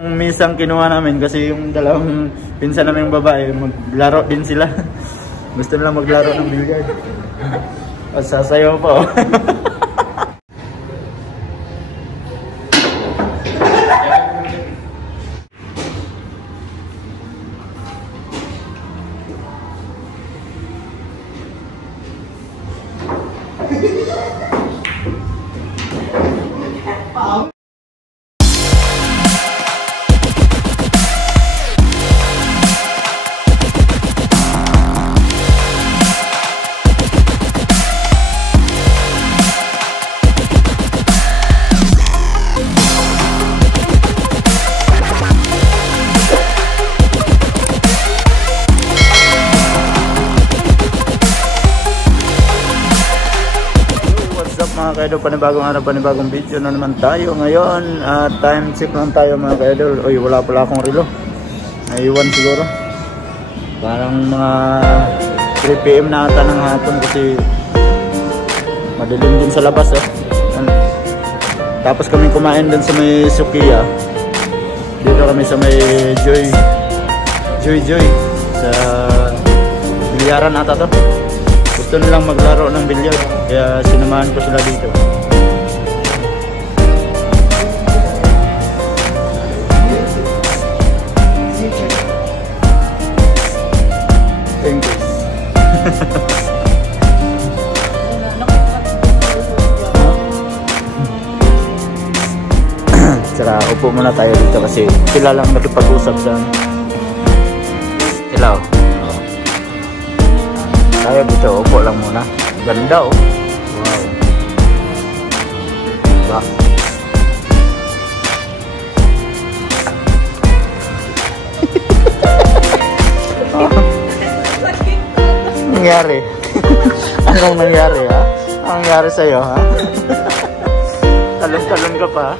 Misang kinuha namin kasi yung dalawang pinsan namin babae maglaro din sila. Gusto nila maglaro ng billiard. At sasayaw pa oh. Mga kaidol, panibagong araw, panibagong video na naman tayo ngayon. Time check lang tayo mga kaidol. Uy, wala pala akong relo. Naiwan siguro. Parang mga 3 PM na ata ng hapon kasi madilim din sa labas eh. Tapos kami kumain din sa may Sukiya. Dito kami sa may Joy sa bilyaran ata to. Gusto nilang maglaro ng bilyar, kaya sinamahan ko sila dito. Thank you. Tsaka upo muna tayo dito kasi sila lang nakipag-usap sa sila. Tayo dito, upo lang muna. Ganda oh. Wow. Diba? Nangyari? Anong nangyari ha? Anong nangyari sa'yo ha? Talon-talon ka pa ha?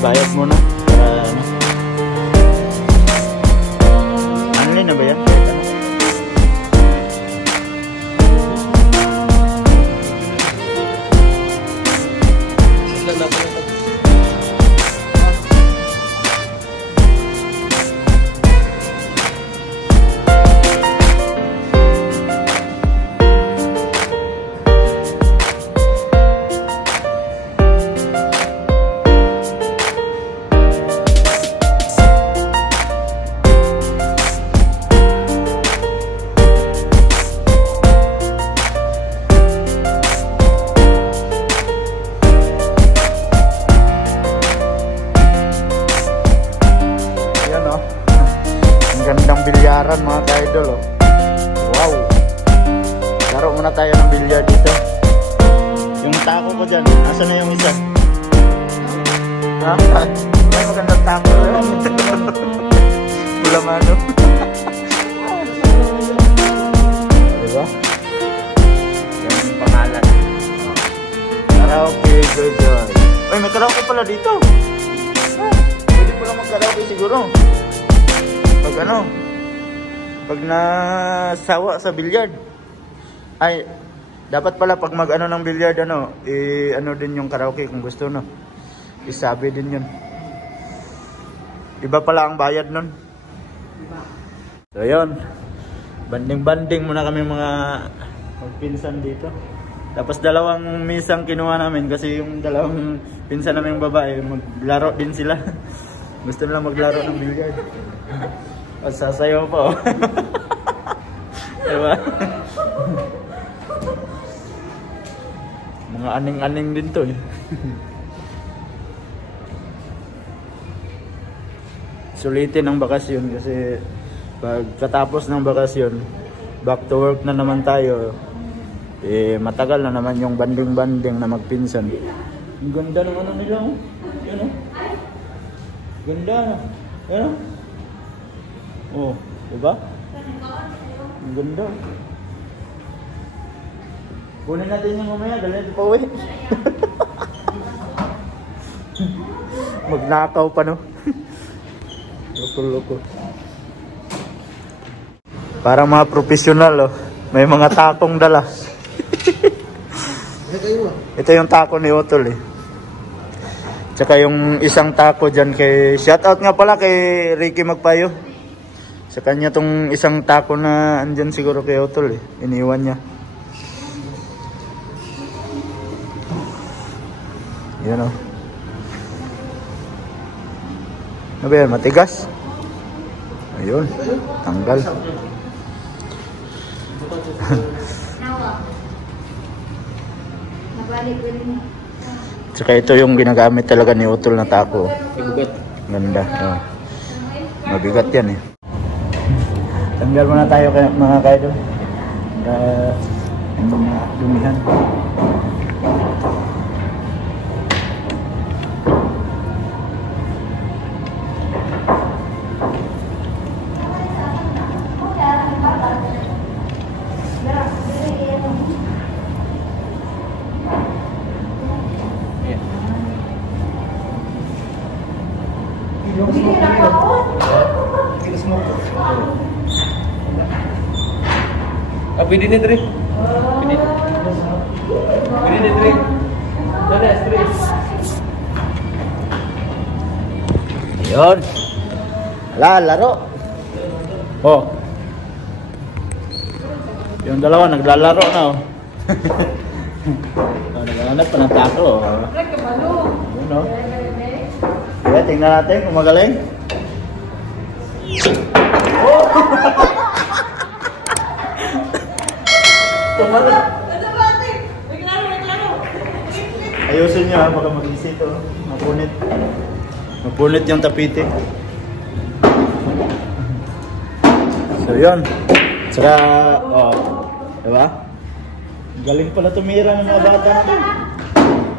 Bayad muna para ano. Online na ba yan? Gandang bilyaran mga ka-idol oh. Wow. Laro muna tayo ng bilyar dito. Yung tako ko dyan, asa na yung isa? Ha? Yan magandang tako yan. Pula mano. Diba? Yan yung pangalan. Karaoke Joy. Uy, may karaoke pala dito. Pwede pala mag-karaoke siguro. Pag ano, pag nasawa sa billiard, ay dapat pala pag mag ano ng billiard ano, ano din yung karaoke kung gusto no. Isabi din yun. Iba pala ang bayad nun. So yun, banding-banding muna kami mga magpinsan dito. Tapos dalawang misang kinuha namin kasi yung dalawang pinsan namin babae maglaro din sila. Gusto nila maglaro ng billiard. At sasayaw pa oh. Diba? Mga aning-aning din to eh. Sulitin ang bakasyon kasi pagkatapos ng bakasyon, back to work na naman tayo. Matagal na naman yung banding-banding na magpinsan. Ang ganda ng ano nila oh. Yan oh. Ganda na. Yan oh. Oh, diba? Ang ganda. Kunin natin yung mamaya, dali natin pa uwi. Magnakaw pa, no? Loko-loko. Parang mga profesional, oh. May mga takong dala. Ito yung tako ni Otol, eh. Tsaka yung isang tako dyan kay... Shoutout nga pala kay Ricky Magpayo. Sa kanya tong isang tako na andyan siguro kay Otol, eh. Iniwan niya. Yan, oh. Ano ba yan? Matigas? Ayun. Tanggal. Tsaka ito yung ginagamit talaga ni Otol na tako. Ganda. Oh. Mabigat yan, eh. Tanggal muna tayo mga kaidol. Mga dumihan. Pwede ni Dre. Pwede ni Dre. Dale, Dre. Yun. Laro. Oh. Yung dalawa naglalaro na, oh. Naglalaro pa ng tako, oh. Yun, oh. Kaya tingnan natin kung magaling. Oh! Ayusin nyo, ha, baka mag-isip, oh. Mapunit. Mapunit yung tapite. So yun. Saka, oh, diba? Galing pala tumira ng mga bata natin.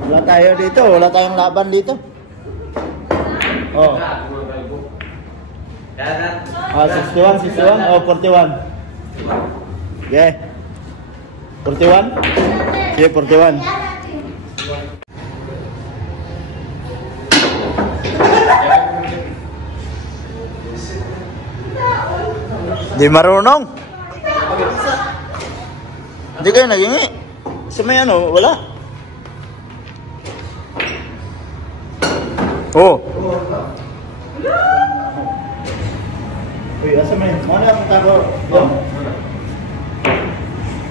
Wala tayo dito, wala tayong laban dito. Oh. 61, 61, oh, 41. Yeah. 41? Yeah, 41. Di marunong. Hindi kayo nagingi. Sa may ano, wala. Oh. Uy, asa may? Mana ang tako? Oh.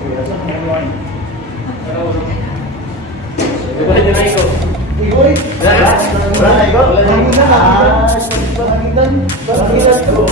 Uy, asa may ano? Diba dyan na ikaw? Uy, wala na ikaw? Bangitan ko.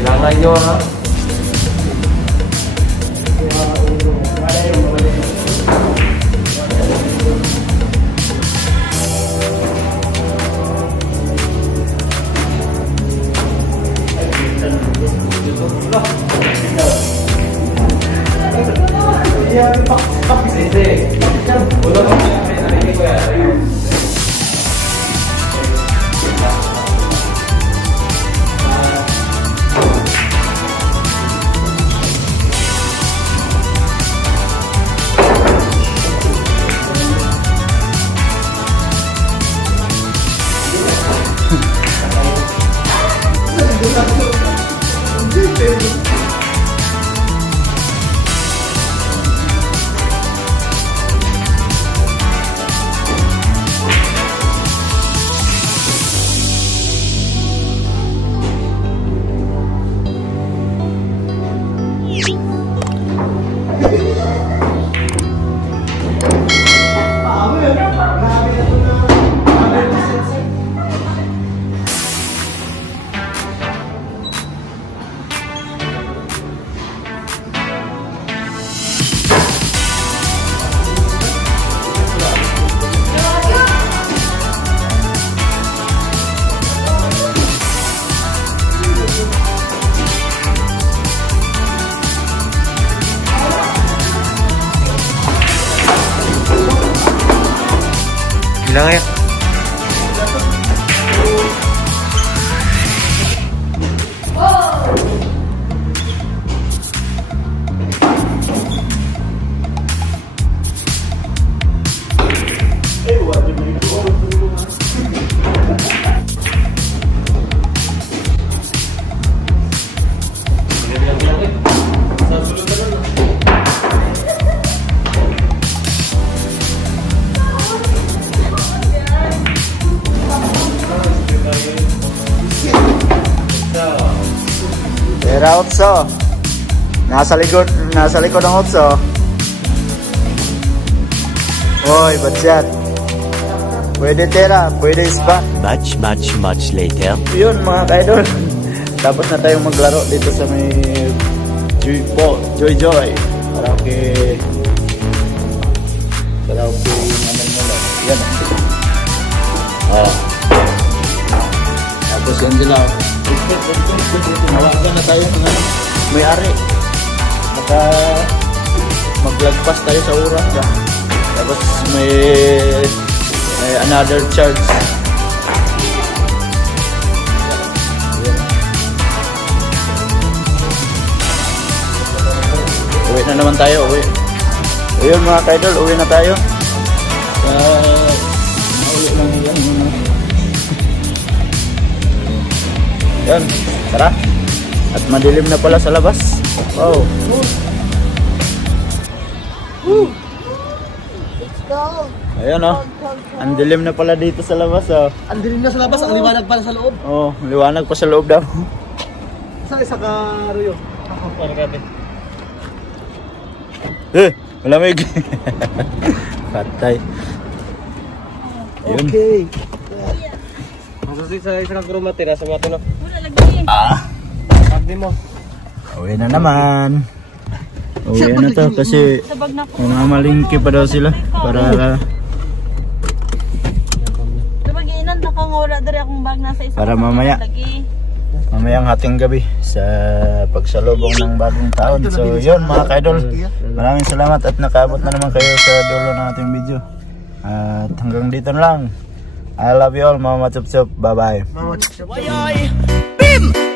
Kailangan nyo, ha? Ulo ko. Narinig ko yan. Gila ya? Tera Otso. Nasa likod ng Otso. Oy, budget. Pwede Tera, pwede Ispa. Much later. Yun mga ka-idol. Tapos na tayong maglaro dito sa may Joy. Karaoke. Yan. Tapos yan sila. Nawagan na tayo ng may-ari. Baka maglagpas tayo sa oras ba. Tapos may another charge. Uwi na naman tayo, uwi. Ayun mga ka-idol, uwi na tayo. Uwi lang yan. Yan, tara. At madilim na pala sa labas. Wow. Let's go. Ayun oh. Ang dilim na pala dito sa labas oh. Ang dilim na sa labas, ang liwanag pala sa loob. Oh, liwanag pa sa loob daw. Isa ka, Ruyo. Para gabi. Malamig. Patay. Ayun. Okay. Masusik sa isang kurumati, nasa mga tuno. Abdi mo. Uwi na naman. Uwi na to kasi mamalingki pa daw sila para para mamayang hating gabi sa pagsalubong ng bagong taon. So yun mga ka-idol, maraming salamat at nakaabot na naman kayo sa dulo ng ating video. At hanggang dito na lang. I love you all, Mama Chup Chup. Bye bye. Mama Chup Chup. Bim!